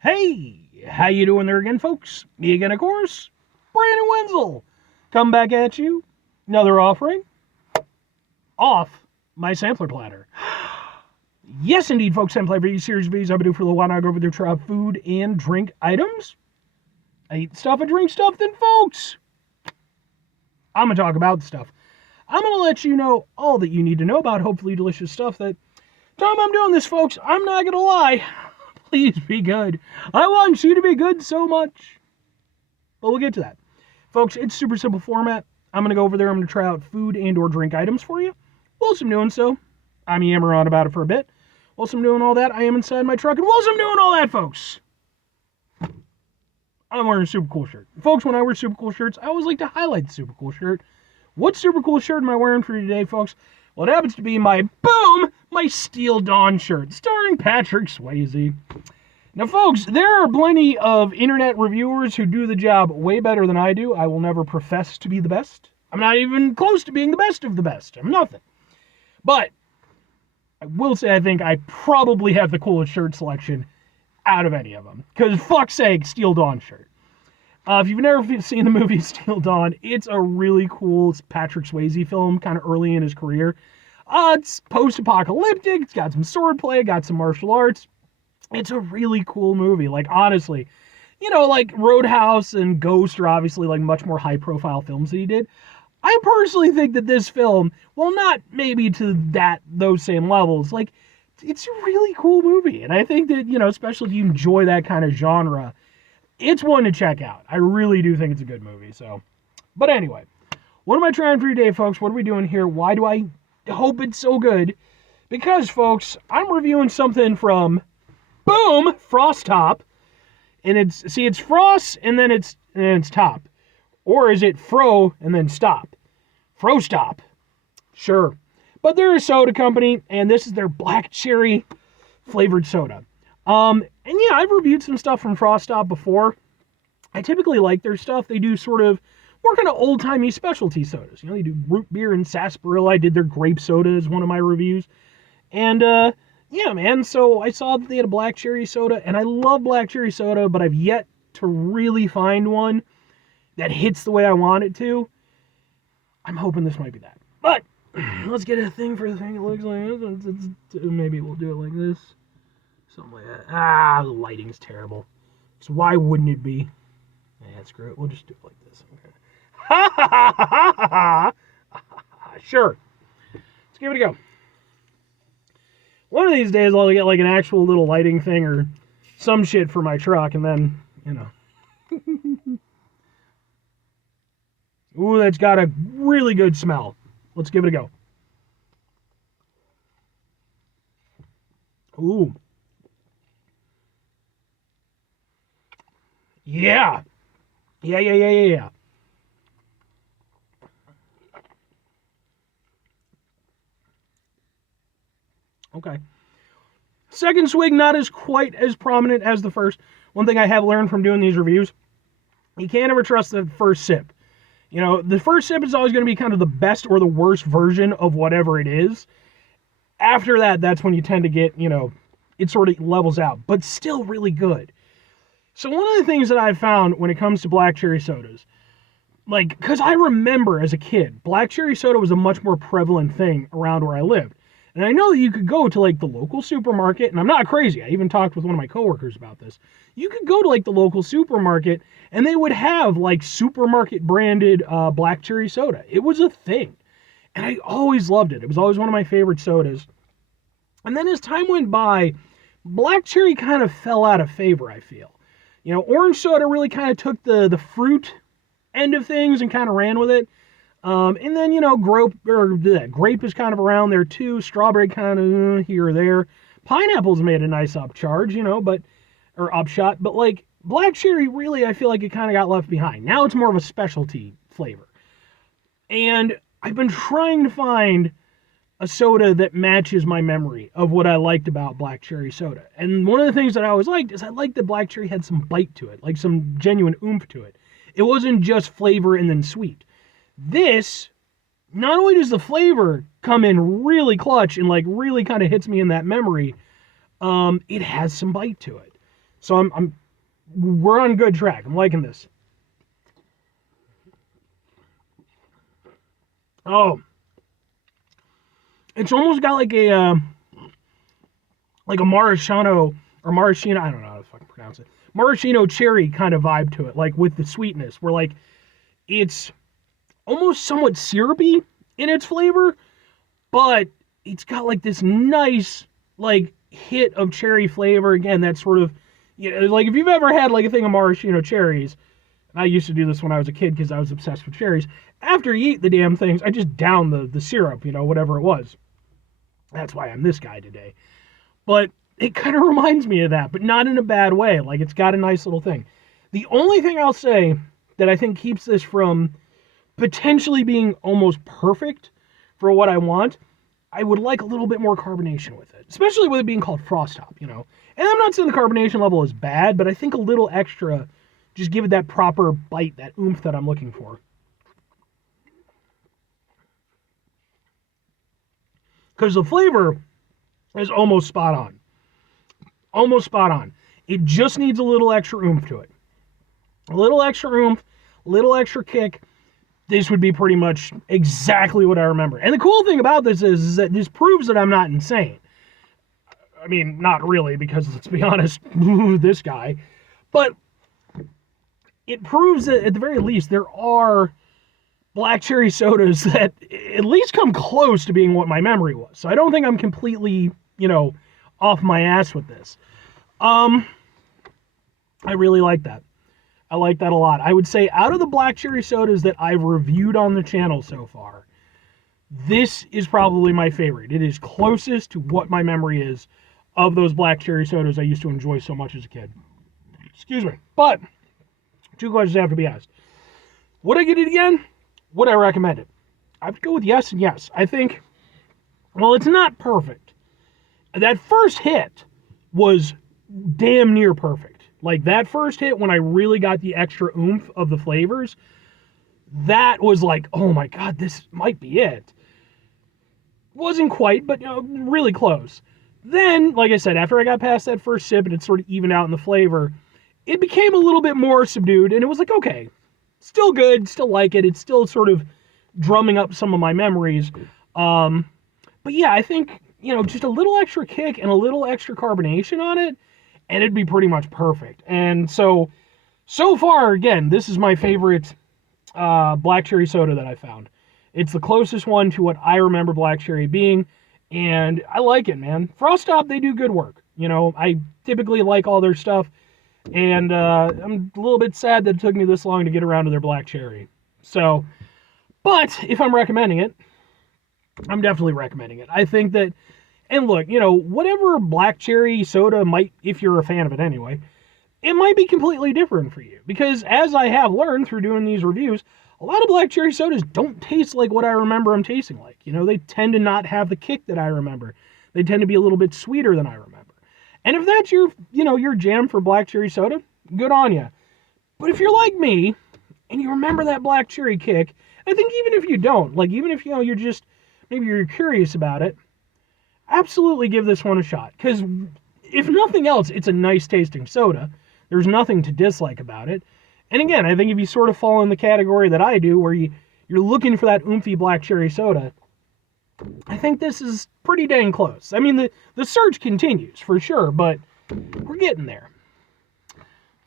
Hey, how you doing there again, folks? Me again, of course, Brandon Wenzel. Come back at you. Another offering off my sampler platter. Yes, indeed, folks, sampler video series of videos I've been doing for a little while now. I go over there, try out food and drink items. I eat stuff, I drink stuff, then, folks, I'm going to talk about the stuff. I'm going to let you know all that you need to know about hopefully delicious stuff that time I'm doing this, folks, I'm not going to lie. Please be good. I want you to be good so much. But we'll get to that. Folks, it's super simple format. I'm going to go over there. I'm going to try out food and or drink items for you. Whilst I'm doing so, I'm yammering on about it for a bit. Whilst I'm doing all that, I am inside my truck. And whilst I'm doing all that, folks, I'm wearing a super cool shirt. Folks, when I wear super cool shirts, I always like to highlight the super cool shirt. What super cool shirt am I wearing for you today, folks? Well, it happens to be my Steel Dawn shirt, starring Patrick Swayze. Now, folks, there are plenty of internet reviewers who do the job way better than I do. I will never profess to be the best. I'm not even close to being the best of the best. I'm nothing. But I will say I think I probably have the coolest shirt selection out of any of them. Because, fuck's sake, Steel Dawn shirt. If you've never seen the movie Steel Dawn, it's a really cool Patrick Swayze film, kind of early in his career. It's post-apocalyptic, it's got some swordplay, got some martial arts. It's a really cool movie, like, honestly. You know, like, Roadhouse and Ghost are obviously, like, much more high-profile films that he did. I personally think that this film, well, not maybe to those same levels, like, it's a really cool movie. And I think that, you know, especially if you enjoy that kind of genre, it's one to check out. I really do think it's a good movie, so. But anyway, what am I trying for today, folks? What are we doing here? Why do I hope it's so good? Because, folks, I'm reviewing something from, boom, Frostop. And it's Frost and then it's top. Or is it Fro and then stop? Frostop. Sure. But they're a soda company, and this is their black cherry flavored soda. And yeah, I've reviewed some stuff from Frostop before. I typically like their stuff. They do sort of more kind of old-timey specialty sodas. You know, they do root beer and sarsaparilla. I did their grape soda as one of my reviews. And, yeah, man, so I saw that they had a black cherry soda, and I love black cherry soda, but I've yet to really find one that hits the way I want it to. I'm hoping this might be that. But, let's get a thing for the thing. It looks like this. Maybe we'll do it like this. Something like that. The lighting's terrible. So why wouldn't it be? Yeah, screw it. We'll just do it like this. Okay. Ha ha ha ha ha ha. Sure. Let's give it a go. One of these days I'll get like an actual little lighting thing or some shit for my truck, and then, you know. Ooh, that's got a really good smell. Let's give it a go. Ooh. Yeah. Yeah. Okay. Second swig, not as quite as prominent as the first. One thing I have learned from doing these reviews, you can't ever trust the first sip. You know, the first sip is always going to be kind of the best or the worst version of whatever it is. After that, that's when you tend to get, you know, it sort of levels out, but still really good. So one of the things that I've found when it comes to black cherry sodas, like, because I remember as a kid, black cherry soda was a much more prevalent thing around where I lived. And I know that you could go to, like, the local supermarket, and I'm not crazy. I even talked with one of my coworkers about this. You could go to, like, the local supermarket, and they would have, like, supermarket-branded black cherry soda. It was a thing. And I always loved it. It was always one of my favorite sodas. And then as time went by, black cherry kind of fell out of favor, I feel. You know, orange soda really kind of took the fruit end of things and kind of ran with it. And then, you know, grape is kind of around there too. Strawberry kind of here or there. Pineapple's made a nice upcharge, you know, or upshot. But, like, black cherry, really, I feel like it kind of got left behind. Now it's more of a specialty flavor. And I've been trying to find a soda that matches my memory of what I liked about black cherry soda. And one of the things that I always liked is I liked that black cherry had some bite to it, like some genuine oomph to it. It wasn't just flavor and then sweet. This, not only does the flavor come in really clutch and, like, really kind of hits me in that memory, it has some bite to it. So we're on good track. I'm liking this. Oh, it's almost got like a maraschino or maraschino. I don't know how to fucking pronounce it. Maraschino cherry kind of vibe to it, like with the sweetness, where like it's almost somewhat syrupy in its flavor, but it's got like this nice like hit of cherry flavor. Again, that sort of, you know, like if you've ever had like a thing of maraschino cherries, and I used to do this when I was a kid because I was obsessed with cherries. After you eat the damn things, I just down the syrup, you know, whatever it was. That's why I'm this guy today. But it kind of reminds me of that, but not in a bad way. Like, it's got a nice little thing. The only thing I'll say that I think keeps this from potentially being almost perfect for what I want, I would like a little bit more carbonation with it, especially with it being called Frostop, you know. And I'm not saying the carbonation level is bad, but I think a little extra just give it that proper bite, that oomph that I'm looking for. Because the flavor is almost spot on. Almost spot on. It just needs a little extra oomph to it. A little extra oomph, a little extra kick. This would be pretty much exactly what I remember. And the cool thing about this is that this proves that I'm not insane. I mean, not really, because let's be honest, this guy. But it proves that at the very least there are black cherry sodas that at least come close to being what my memory was. So I don't think I'm completely, you know, off my ass with this. I really like that. I like that a lot. I would say out of the black cherry sodas that I've reviewed on the channel so far, this is probably my favorite. It is closest to what my memory is of those black cherry sodas I used to enjoy so much as a kid. Excuse me. But two questions have to be asked. Would I get it again? Would I recommend it? I would go with yes and yes. I think, well, it's not perfect. That first hit was damn near perfect. Like, that first hit, when I really got the extra oomph of the flavors, that was like, oh my God, this might be it. Wasn't quite, but, you know, really close. Then, like I said, after I got past that first sip and it sort of evened out in the flavor, it became a little bit more subdued, and it was like, okay, still good, still like it. It's still sort of drumming up some of my memories. But yeah, I think, you know, just a little extra kick and a little extra carbonation on it, and it'd be pretty much perfect. And so far, again, this is my favorite black cherry soda that I found. It's the closest one to what I remember black cherry being, and I like it, man. Frostop, they do good work. You know, I typically like all their stuff, and I'm a little bit sad that it took me this long to get around to their black cherry. So, but if I'm recommending it, I'm definitely recommending it. I think that, and look, you know, whatever black cherry soda might, if you're a fan of it anyway, it might be completely different for you. Because as I have learned through doing these reviews, a lot of black cherry sodas don't taste like what I remember them tasting like. You know, they tend to not have the kick that I remember. They tend to be a little bit sweeter than I remember. And if that's your, you know, your jam for black cherry soda, good on you. But if you're like me, and you remember that black cherry kick, I think even if you don't, like even if, you know, you're just, maybe you're curious about it, absolutely give this one a shot. Because if nothing else, it's a nice tasting soda. There's nothing to dislike about it. And again, I think if you sort of fall in the category that I do, where you're looking for that oomphy black cherry soda, I think this is pretty dang close. I mean, the search continues, for sure, but we're getting there.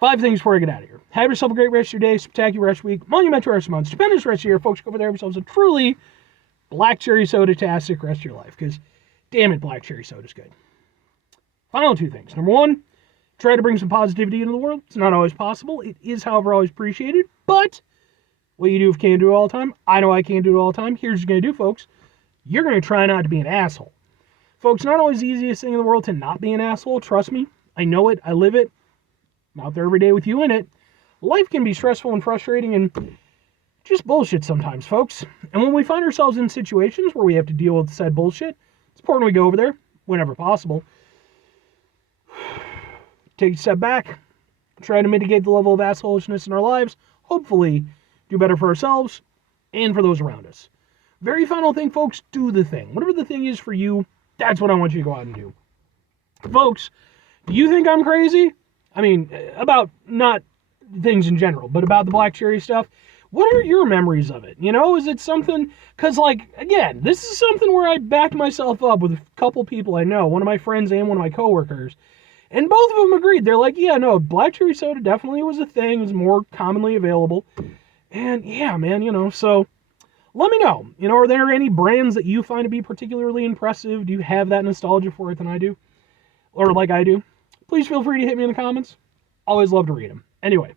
5 things before I get out of here. Have yourself a great rest of your day, spectacular rest of your week, monumental rest of your month, stupendous rest of your year. Folks, go over there, have yourselves a truly black cherry soda-tastic rest of your life, because damn it, black cherry soda's good. Final 2 things. Number 1, try to bring some positivity into the world. It's not always possible. It is, however, always appreciated. But what you do if you can't do it all the time, I know I can't do it all the time. Here's what you're going to do, folks. You're going to try not to be an asshole. Folks, not always the easiest thing in the world to not be an asshole. Trust me. I know it. I live it. I'm out there every day with you in it. Life can be stressful and frustrating and just bullshit sometimes, folks. And when we find ourselves in situations where we have to deal with said bullshit, it's important we go over there whenever possible. Take a step back, try to mitigate the level of assholishness in our lives, hopefully do better for ourselves and for those around us. Very final thing, folks, do the thing. Whatever the thing is for you, that's what I want you to go out and do. Folks, do you think I'm crazy? I mean, about not things in general, but about the black cherry stuff. What are your memories of it? You know, is it something, because, like, again, this is something where I backed myself up with a couple people I know, one of my friends and one of my coworkers, and both of them agreed. They're like, yeah, no, black cherry soda definitely was a thing, it was more commonly available, and yeah, man, you know, so let me know. You know, are there any brands that you find to be particularly impressive? Do you have that nostalgia for it than I do? Or like I do? Please feel free to hit me in the comments. Always love to read them. Anyway,